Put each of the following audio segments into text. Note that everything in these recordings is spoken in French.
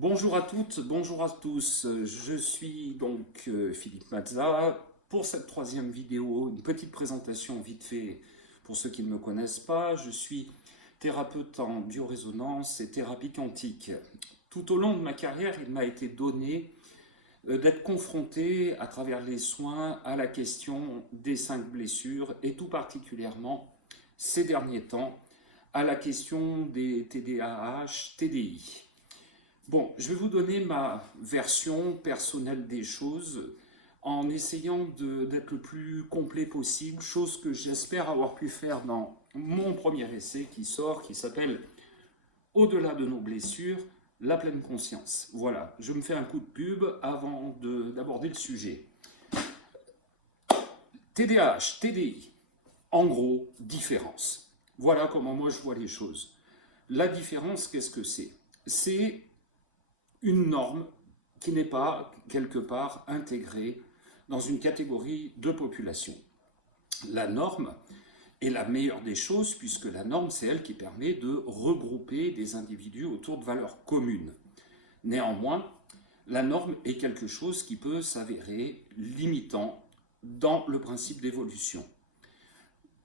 Bonjour à toutes, bonjour à tous. Je suis donc Philippe Mazza. Pour cette troisième vidéo, une petite présentation vite fait pour ceux qui ne me connaissent pas. Je suis thérapeute en biorésonance et thérapie quantique. Tout au long de ma carrière, il m'a été donné d'être confronté à travers les soins à la question des 5 blessures et tout particulièrement ces derniers temps à la question des TDAH, TDI. Bon, je vais vous donner ma version personnelle des choses en essayant d'être le plus complet possible, chose que j'espère avoir pu faire dans mon premier essai qui sort, qui s'appelle Au-delà de nos blessures, la pleine conscience. Voilà, je me fais un coup de pub avant d'aborder le sujet. TDAH, TDI, en gros, différence. Voilà comment moi je vois les choses. La différence, qu'est-ce que c'est? C'est une norme qui n'est pas quelque part intégrée dans une catégorie de population. La norme est la meilleure des choses puisque la norme, c'est elle qui permet de regrouper des individus autour de valeurs communes. Néanmoins, la norme est quelque chose qui peut s'avérer limitant dans le principe d'évolution.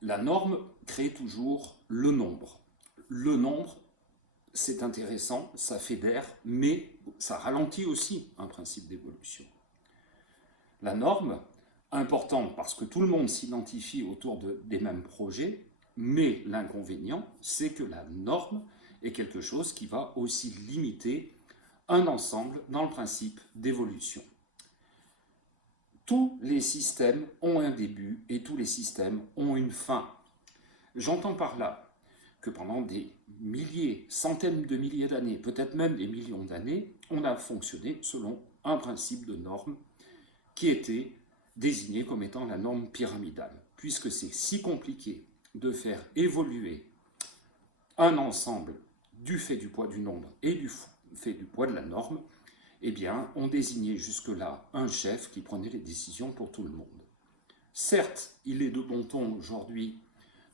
La norme crée toujours le nombre. Le nombre, c'est intéressant, ça fédère, mais ça ralentit aussi un principe d'évolution. La norme, importante parce que tout le monde s'identifie autour des mêmes projets, mais l'inconvénient, c'est que la norme est quelque chose qui va aussi limiter un ensemble dans le principe d'évolution. Tous les systèmes ont un début et tous les systèmes ont une fin. J'entends par là que pendant des milliers, centaines de milliers d'années, peut-être même des millions d'années, on a fonctionné selon un principe de norme qui était désigné comme étant la norme pyramidale. Puisque c'est si compliqué de faire évoluer un ensemble du fait du poids du nombre et du fait du poids de la norme, eh bien, on désignait jusque-là un chef qui prenait les décisions pour tout le monde. Certes, il est de bon ton aujourd'hui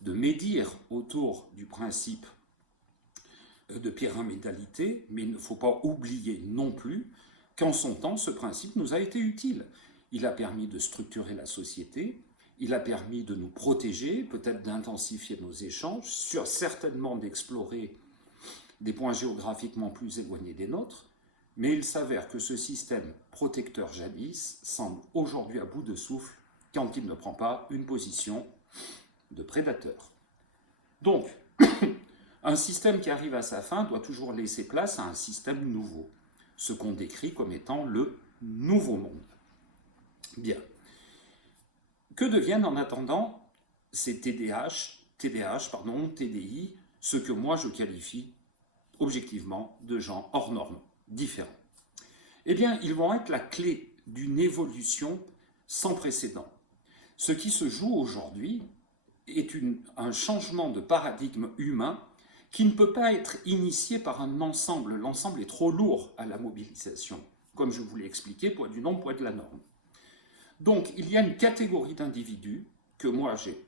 de médire autour du principe de pyramidalité, mais il ne faut pas oublier non plus qu'en son temps, ce principe nous a été utile. Il a permis de structurer la société, il a permis de nous protéger, peut-être d'intensifier nos échanges, certainement d'explorer des points géographiquement plus éloignés des nôtres, mais il s'avère que ce système protecteur jadis semble aujourd'hui à bout de souffle quand il ne prend pas une position de prédateur. Donc, un système qui arrive à sa fin doit toujours laisser place à un système nouveau, ce qu'on décrit comme étant le nouveau monde. Bien. Que deviennent en attendant ces TDI, ce que moi je qualifie objectivement de gens hors normes, différents? Eh bien, ils vont être la clé d'une évolution sans précédent. Ce qui se joue aujourd'hui est un changement de paradigme humain qui ne peut pas être initié par un ensemble. L'ensemble est trop lourd à la mobilisation, comme je vous l'ai expliqué, poids du nombre, poids de la norme. Donc, il y a une catégorie d'individus que moi j'ai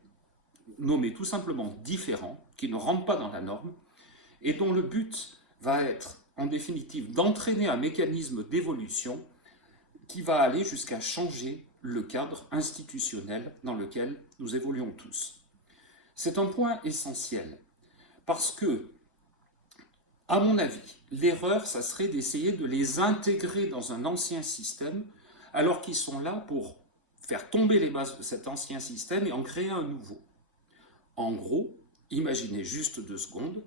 nommé tout simplement différents, qui ne rentrent pas dans la norme, et dont le but va être, en définitive, d'entraîner un mécanisme d'évolution qui va aller jusqu'à changer le cadre institutionnel dans lequel nous évoluons tous. C'est un point essentiel, parce que, à mon avis, l'erreur, ça serait d'essayer de les intégrer dans un ancien système, alors qu'ils sont là pour faire tomber les bases de cet ancien système et en créer un nouveau. En gros, imaginez juste 2 secondes,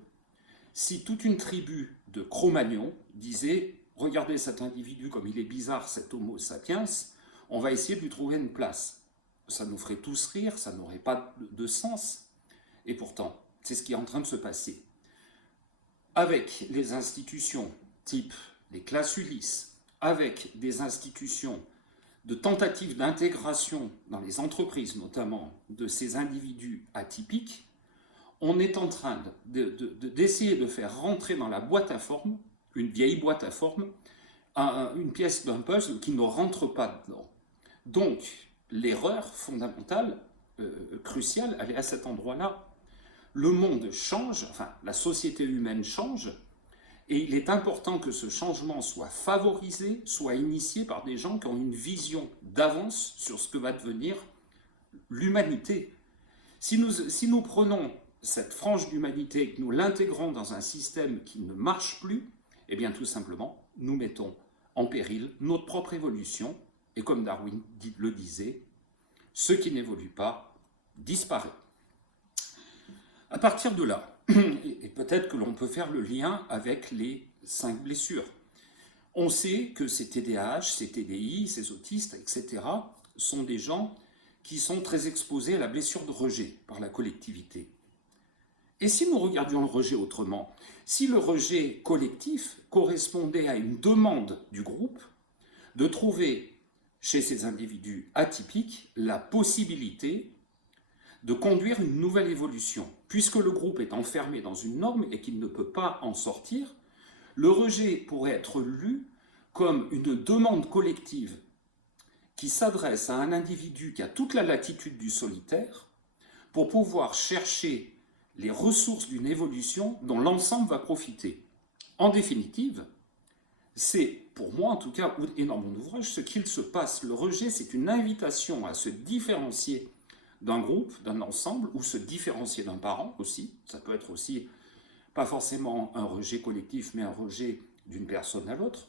si toute une tribu de Cro-Magnons disait « Regardez cet individu comme il est bizarre, cet homo sapiens, on va essayer de lui trouver une place ». Ça nous ferait tous rire, ça n'aurait pas de sens. Et pourtant, c'est ce qui est en train de se passer. Avec les institutions type les classes Ulysse, avec des institutions de tentatives d'intégration dans les entreprises, notamment de ces individus atypiques, on est en train d'essayer de faire rentrer dans la boîte à forme, une vieille boîte à forme, une pièce d'un puzzle qui ne rentre pas dedans. Donc, l'erreur fondamentale, cruciale, elle est à cet endroit-là. Le monde change, enfin, la société humaine change, Et il est important que ce changement soit favorisé, soit initié par des gens qui ont une vision d'avance sur ce que va devenir l'humanité. Si nous prenons cette frange d'humanité et que nous l'intégrons dans un système qui ne marche plus, eh bien tout simplement, nous mettons en péril notre propre évolution. Et comme Darwin le disait, ce qui n'évolue pas disparaît. À partir de là, et peut-être que l'on peut faire le lien avec les 5 blessures. On sait que ces TDAH, ces TDI, ces autistes, etc., sont des gens qui sont très exposés à la blessure de rejet par la collectivité. Et si nous regardions le rejet autrement, si le rejet collectif correspondait à une demande du groupe de trouver chez ces individus atypiques la possibilité de conduire une nouvelle évolution. Puisque le groupe est enfermé dans une norme et qu'il ne peut pas en sortir, le rejet pourrait être lu comme une demande collective qui s'adresse à un individu qui a toute la latitude du solitaire pour pouvoir chercher les ressources d'une évolution dont l'ensemble va profiter. En définitive, c'est, pour moi en tout cas, et dans mon ouvrage, ce qu'il se passe. Le rejet, c'est une invitation à se différencier d'un groupe, d'un ensemble, ou se différencier d'un parent aussi. Ça peut être aussi, pas forcément un rejet collectif, mais un rejet d'une personne à l'autre,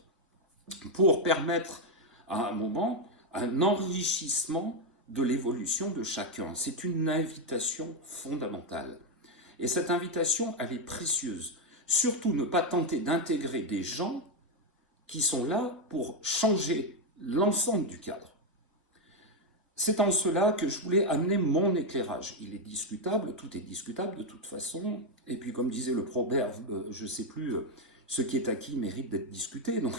pour permettre à un moment un enrichissement de l'évolution de chacun. C'est une invitation fondamentale. Et cette invitation, elle est précieuse. Surtout ne pas tenter d'intégrer des gens qui sont là pour changer l'ensemble du cadre. C'est en cela que je voulais amener mon éclairage. Il est discutable, tout est discutable de toute façon. Et puis comme disait le proverbe, je ne sais plus, ce qui est acquis mérite d'être discuté. Donc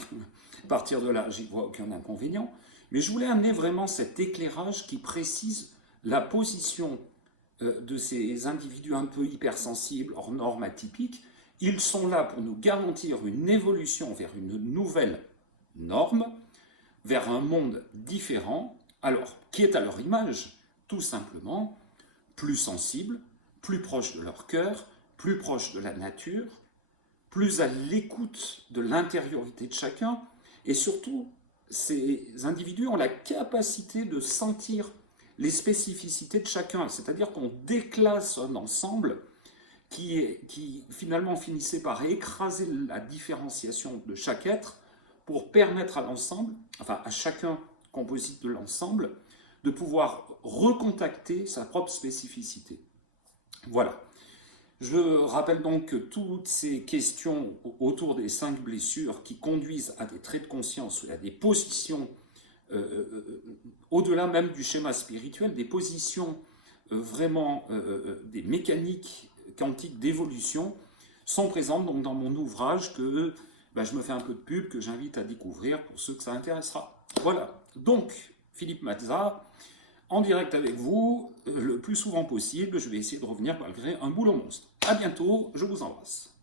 à partir de là, j'y vois aucun inconvénient. Mais je voulais amener vraiment cet éclairage qui précise la position de ces individus un peu hypersensibles, hors normes, atypiques. Ils sont là pour nous garantir une évolution vers une nouvelle norme, vers un monde différent, alors qui est à leur image, tout simplement, plus sensible, plus proche de leur cœur, plus proche de la nature, plus à l'écoute de l'intériorité de chacun, et surtout, ces individus ont la capacité de sentir les spécificités de chacun, c'est-à-dire qu'on déclasse un ensemble qui finalement finissait par écraser la différenciation de chaque être pour permettre à l'ensemble, enfin à chacun composite de l'ensemble, de pouvoir recontacter sa propre spécificité. Voilà. Je rappelle donc que toutes ces questions autour des 5 blessures qui conduisent à des traits de conscience, à des positions, au-delà même du schéma spirituel, des positions vraiment, des mécaniques quantiques d'évolution, sont présentes donc dans mon ouvrage que je me fais un peu de pub, que j'invite à découvrir pour ceux que ça intéressera. Voilà, donc Philippe Mazza, en direct avec vous, le plus souvent possible. Je vais essayer de revenir malgré un boulot monstre. À bientôt, je vous embrasse.